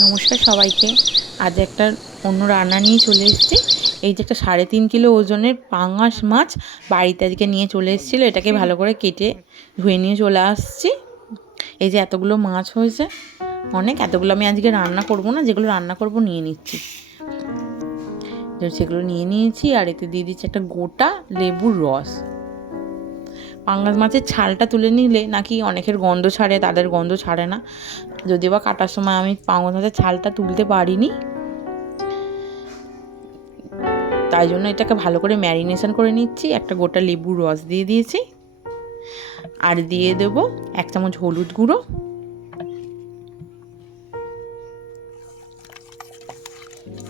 নমস্কার সবাইকে। আজ একটা অন্য রান্না নিয়ে চলে এসেছি। এই যে একটা সাড়ে তিন কিলো ওজনের পাঙাশ মাছ বাড়িতে আজকে নিয়ে চলে এসেছিল। এটাকে ভালো করে কেটে ধুয়ে নিয়ে চলে আসছি। এই যে এতগুলো মাছ হয়েছে, অনেক এতগুলো আমি আজকে রান্না করব না, যেগুলো রান্না করব নিয়ে নিচ্ছি। সেগুলো নিয়ে নিয়েছি আর এতে দিয়ে দিচ্ছি একটা গোটা লেবুর রস। পাঙ্গাস মাছের ছালটা তুলে নিলে নাকি অনেকের গন্ধ ছাড়ে, তাদের গন্ধ ছাড়ে না। যদিও বা কাটার সময় আমি পাঙ্গাস মাছের ছালটা তুলতে পারিনি। তাই জন্য এটাকে ভালো করে ম্যারিনেশন করে নিচ্ছি, একটা গোটা লেবুর রস দিয়ে দিয়েছি। আর দিয়ে দেব এক চামচ হলুদ গুঁড়ো।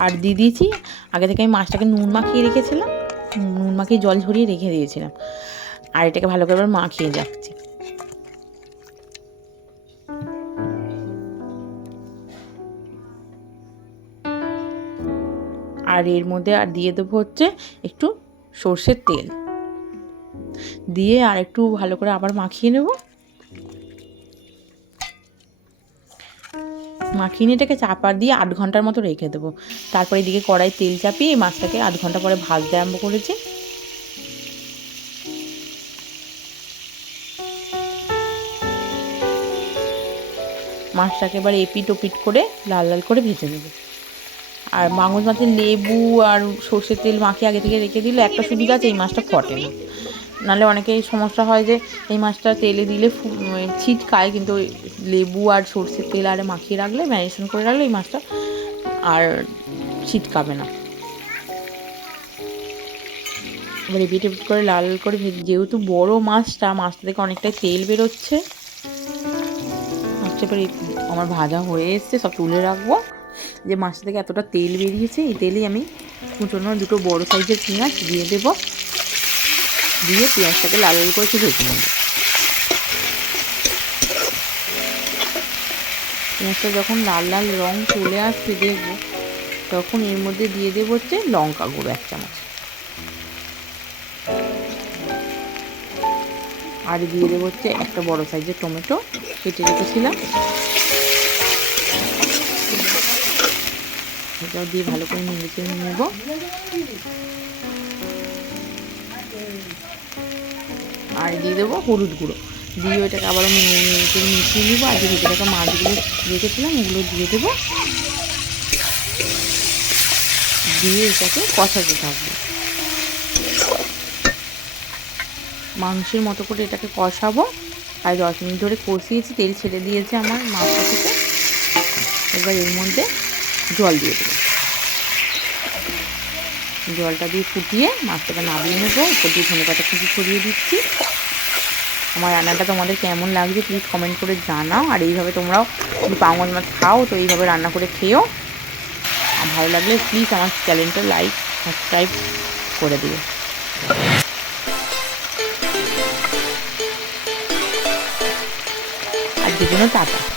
আর দিয়ে দিয়েছি, আগে থেকে আমি মাছটাকে নুন মাখিয়ে রেখেছিলাম, নুন মাখিয়ে জল ঝরিয়ে রেখে দিয়েছিলাম। আর এটাকে ভালো করে মাখিয়ে যাচ্ছি। আর এর মধ্যে আর দিয়ে দেবো হচ্ছে একটু সর্ষের তেল। দিয়ে আর একটু ভালো করে আবার মাখিয়ে নেব। মাখিয়ে নিয়ে এটাকে চাপা দিয়ে আধ ঘণ্টার মতো রেখে দেবো। তারপরে এদিকে কড়াই তেল চাপিয়ে মাছটাকে আধ ঘণ্টা পরে ভাজতে আরম্ভ করেছি। মাছটাকে এবার এপিট ওপিট করে লাল লাল করে ভেজে নেব। আর মাগুর মাছের লেবু আর সর্ষের তেল মাখিয়ে আগে থেকে রেখে দিলে একটা সুবিধা আছে, এই মাছটা ফটে না। নাহলে অনেকেই সমস্যা হয় যে এই মাছটা তেলে দিলে ছিটকায়, কিন্তু লেবু আর সর্ষের তেল আরে মাখিয়ে রাখলে, ম্যারিনেশন করে রাখলে এই মাছটা আর ছিটকাবে না। এবার এপিট এপিট করে লাল লাল করে ভেজে যেহেতু বড় মাছটা মাছটা থেকে অনেকটাই তেল বেরোচ্ছে। মাছটা এবার আমার ভাজা হয়ে এসছে, সব তুলে রাখব। যে মাছটা থেকে এতটা তেল বেরিয়েছে, এই তেলেই আমি কুচনো দুটো বড় সাইজের পেঁয়াজ দিয়ে দেবো। দিয়ে পেঁয়াজটাকে লাল লাল করে ভেজে নেব। পেঁয়াজটা যখন লাল লাল রং চলে আসছে, দেখব, তখন এর মধ্যে দিয়ে দেবো হচ্ছে লঙ্কা গুঁড়ো এক চামচ। আর দিয়ে দেবো হচ্ছে একটা বড় সাইজের টমেটো, কেটে রেখেছিলাম। এটাও দিয়ে ভালো করে নেড়ে নেব। আর দিয়ে দেবো হলুদ গুঁড়ো। দিয়ে ওইটাকে আবারও মিশিয়ে নেব। আর যে ভেতরে মাছগুলো রেখেছিলাম, ওগুলো দিয়ে দেবো। দিয়ে এটাকে কষাতে থাকব। মাংসের মতো করে এটাকে কষাবো। আর দশ মিনিট ধরে কষিয়েছি, তেল ছেড়ে দিয়েছে আমার মাছটা থেকে। এবার এর মধ্যে জল দিয়ে দেবো। জলটা দিয়ে ফুটিয়ে মাছটাকে নামিয়ে নেব। উপর দিয়ে ধনে পাতা কুচি ছড়িয়ে দিচ্ছি। আমার রান্নাটা তোমাদের কেমন লাগছে প্লিজ কমেন্ট করে জানাও। আর এইভাবে তোমরাও যদি পাঙ্গল মাছ খাও, তো এইভাবে রান্না করে খেও আর ভালো লাগলে প্লিজ আমার চ্যানেলটা লাইক সাবস্ক্রাইব করে দিও। Divino Tapa.